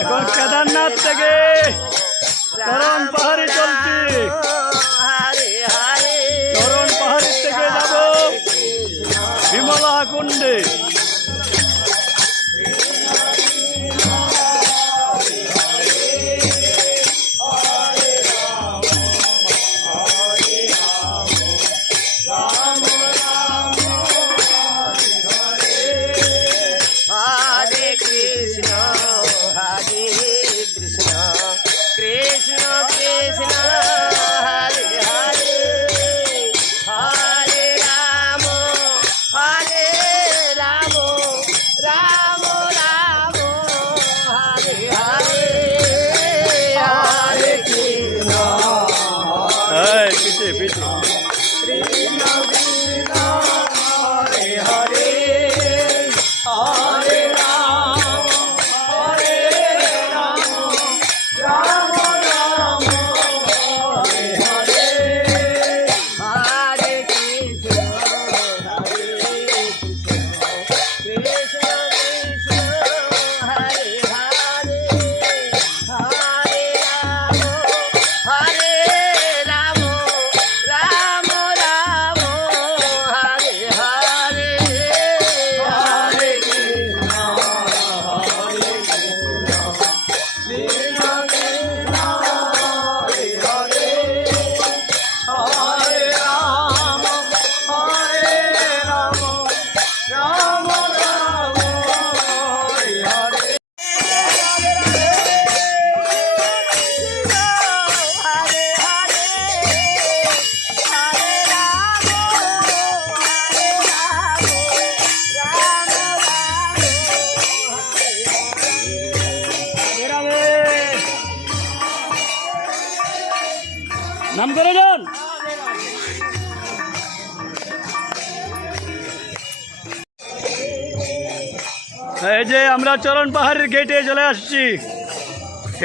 এখন কেদারনাথ থেকে চরণ পাহাড়ে চলছি। চরণ পাহাড়ের থেকে যাব। বিমলা কুণ্ডে। Appreciate. যে আমরা চরণ পাহাড়ের গেটে চলে আসছি।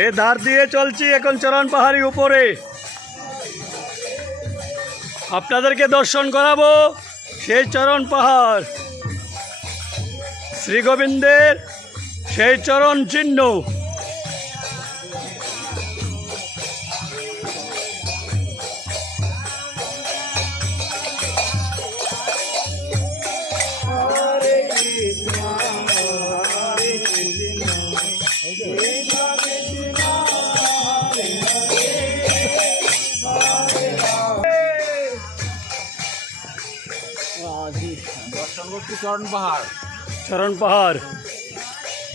এ ধার দিয়ে চলছি এখন চরণ পাহাড়ি উপরে। আপনাদেরকে দর্শন করাবো সেই চরণ পাহাড়। শ্রী গোবিন্দের সেই চরণ চিহ্ন। চরণ পাহাড়। চরণ পাহাড়।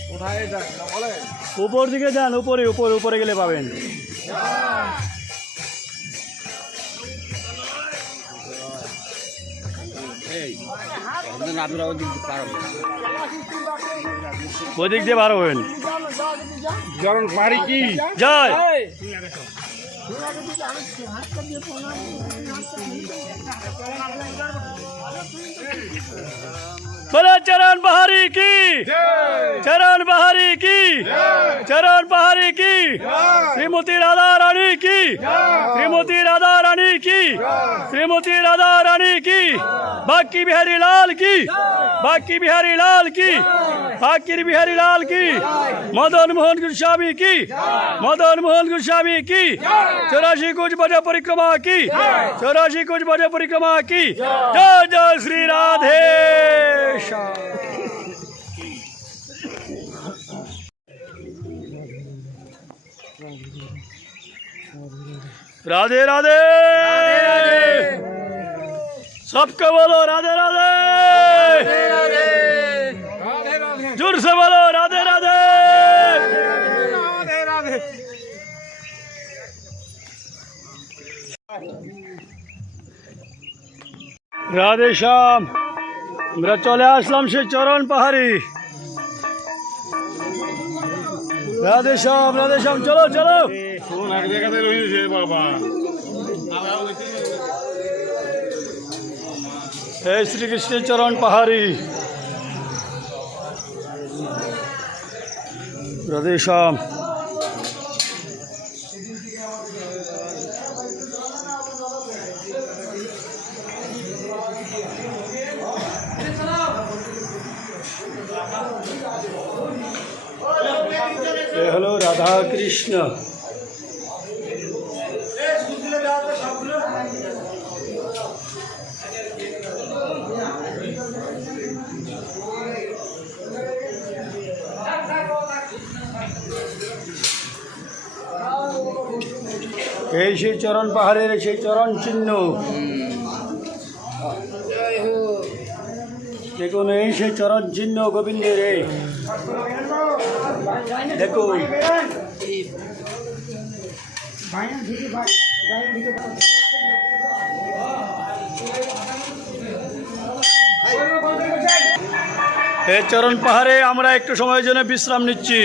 কোথায় উপর দিকে যান উপরে উপরে উপরে গেলে পাবেন। ওদিক দিয়ে বার হবেন। চরণ পাহাড়ি কি? জয়! बोलो चरण बहारी की। चरण बहारी की चरण बहारी की श्रीमती राधा रानी की श्रीमती राधा रानी की श्रीमती राधा रानी की बाकी बिहारी लाल की बाकी बिहारी लाल की बाकी बिहारी लाल की मदन मोहन गोस्वामी की मदन मोहन गोस्वामी की चौरासी कुछ बजे परिक्रमा की चौरासी कुछ बजे परिक्रमा की जय जय श्री राधे রাধে রাধে! সবকে বলো রাধে রাধে! জোরসে বলো রাধে রাধে! রাধে শ্যাম আমরা চলে আসলাম সেই চরণ পাহাড়ি। রাধে শ্যাম রাধে শ্যাম চলো চলো! কোন এক জায়গাতে রয়েছে বাবা। এই শ্রীকৃষ্ণের চরণ পাহাড়ি। রাধে শ্যাম। হলো রাধা কৃষ্ণ এই সেই চরণ পাহাড়ের সেই চরণ চিহ্ন। দেখুন, এই সেই চরণ চিহ্ন গোবিন্দের দেখুন চরণ পাহাড়ে আমরা একটু সময়ের জন্য বিশ্রাম নিচ্ছি।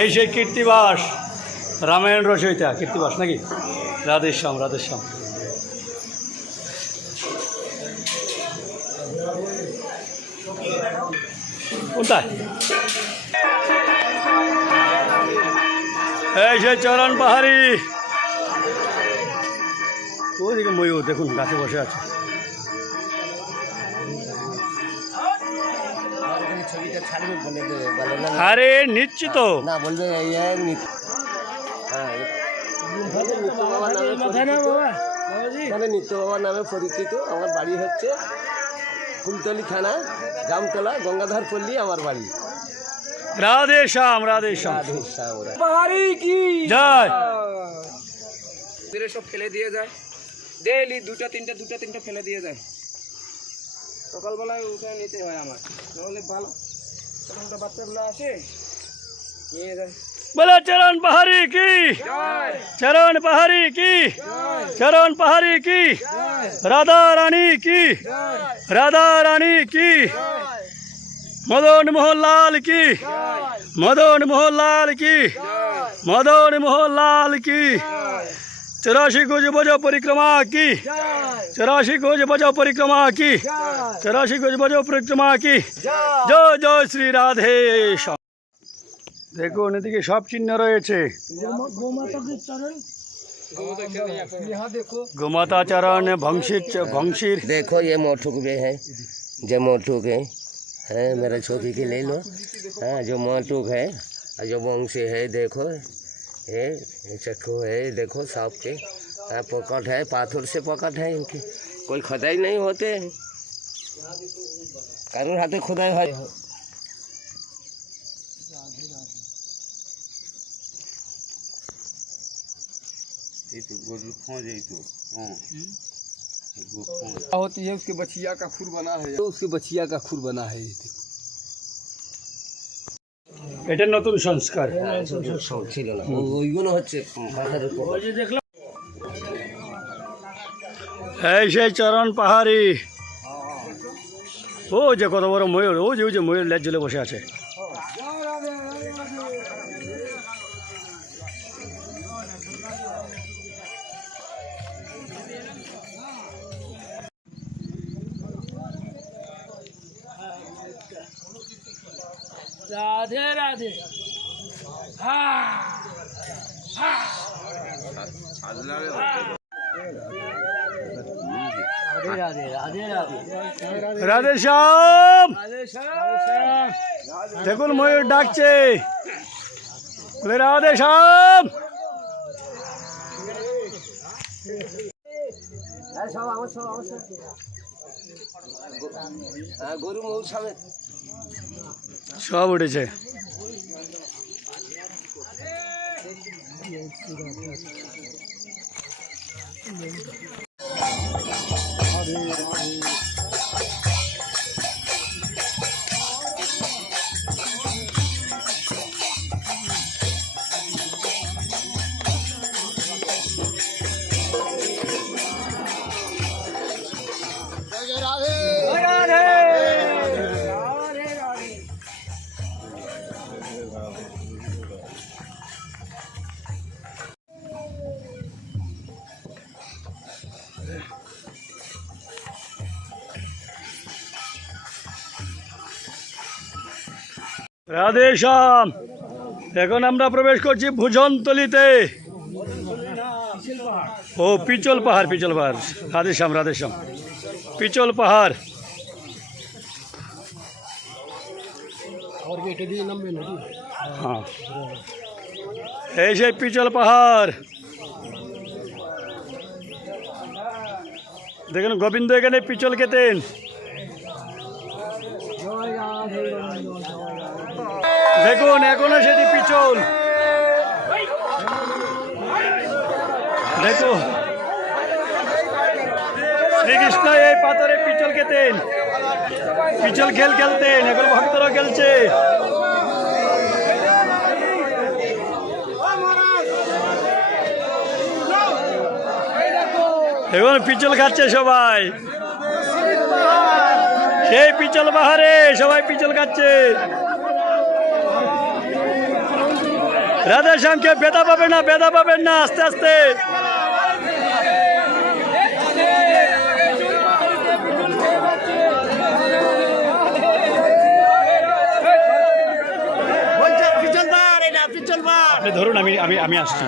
এই সেই কীর্তিবাস, রামায়ণ রচয়িতা, কীর্তিবাস নাকি? রাধেশ্যাম রাধেশ্যাম। এই সেই চরণ পাহাড়ি। ওইদিকে ময়ূর, দেখুন, গাছে বসে আছে। ছবিটা ছাড়বে বলে দেবে বলে না আরে নিচ্ছি তো না বলবে হ্যাঁ এখানে নিত্য বাবা? নামে পরিচিত এখানে নিত্য বাবা নামে পরিচিত আমার বাড়ি হচ্ছে কুলতলি থানা জামতলা গঙ্গাধর পল্লী আমার বাড়ি। রাধে শ্যাম রাধে শ্যাম। রাধে শ্যাম পাহাড়ি কি? জয়। ফেলে সব ফেলে দিয়ে যায়। ডেইলি দুটা তিনটা দুটা তিনটা ফেলে দিয়ে যায়। সকালবেলায় উঠে নিতে হয় আমার। নাহলে ভালো। ছোট বাচ্চাগুলো আছে বলে চরণ পাহাড়ি কি? চরণ পাহাড়ি কি? চরণ পাহাড়ি কি? রাধা রানী কি? রাধা রানী কি? মদন মোহনলাল কি? মদন মোহনলাল কি? মদন মোহনলাল কি? চৌরাশি গুজ পরিক্রমা কি? चौरासी गुज बजो परिक्रमा की चौरासी गुज बजो परिक्रमा की चौरासी गुज बजो परिक्रमा की जय जय श्री राधे श्याम। দেখুন এদিকে সব চিহ্ন রয়েছে গোমাতা চরণ ভংশীর চ- ভংশীর देखो ये मोटुक भी है जो मोटुक है है मेरा छोटी की ले लो हाँ जो मोटुक है और जो वंशी है देखो ये ये चक्कू है देखो सांप के हाँ, पकड़ है पाथर से पकड़ है इनकी कोई खुदाई नहीं होते कानून हाथे खुदाई है होती है उसके बछिया का खुर बना है उसके बछिया का खुर बना है এটা নতুন সংস্কার ছিল না ও- ওইগুলো হচ্ছে পাথরের পকড় এই সেই চরণ পাহাড়ি। ও যে কত বড় ময়ূর ও যে ওই যে ময়ূর লেজ ঝুলে বসে আছে। রাধে রাধে। রাধে শ্যাম দেখুন ময়ূর ডাকছে। রাধে শ্যাম হ্যাঁ সব উঠেছে সব আমার সব হ্যাঁ গরু মৌ সমেত সব উঠেছে রাধে শ্যাম এখন আমরা প্রবেশ করছি ভুজনতলিতে। ও পিচল পাহাড় পিচল পাহাড়। রাধে শ্যাম রাধে শ্যাম পিচল পাহাড় হ্যাঁ। এই সেই পিচল পাহাড়। দেখুন গোবিন্দ এখানে পিচল খেতেন। দেখুন, এখনও সেটি পিচল দেখুন। শ্রীকৃষ্ণ এই পাথরে পিচল খেতেন। পিচল খেল খেলতেন, এখন ভক্তরা খেলছে। এখন পিচল খাচ্ছে সবাই। সেই পিচল বাহারে সবাই পিচল খাচ্ছে। রাধা শ্যামকে বেদা পাবেন না বেদা পাবেন না আস্তে আস্তে। আপনি ধরুন আমি আমি আমি আসছি।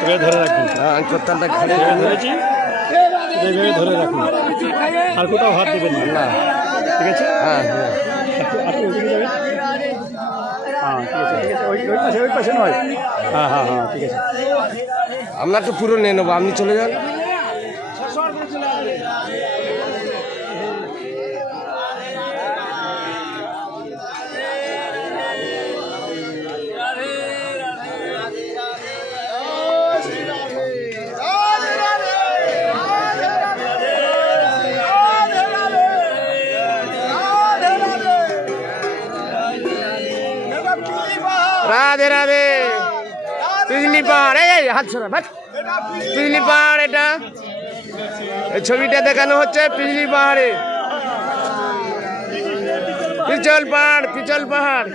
তবে ধরে রাখুন। করতালটা ঘুরে ধরে রাখুন। আর কোথাও হাত দেবেন না। ঠিক আছে? হ্যাঁ হ্যাঁ। হ্যাঁ ঠিক আছে ঠিক আছে। ওই হ্যাঁ হ্যাঁ হ্যাঁ ঠিক আছে। আমরা তো পুরো নিয়ে নেব, আপনি চলে যান। রাধে পিজলি পাহাড় এই হাত সরা ভাট পিজলি পাহাড় এটা। এই ছবিটা দেখানো হচ্ছে পিজলি পাহাড়ে পিচল পাহাড় পিচল পাহাড়।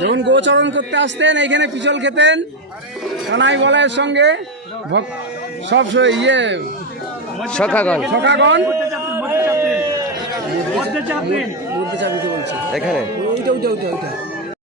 যখন গোচরণ করতে আসতেন এইখানে পিছল খেতেন কানাই বলাইয়ের সঙ্গে সব ইয়ে সখাগণ। সখাগণ। এখানে? ওইটা ওইটা ওইটা ওইটা।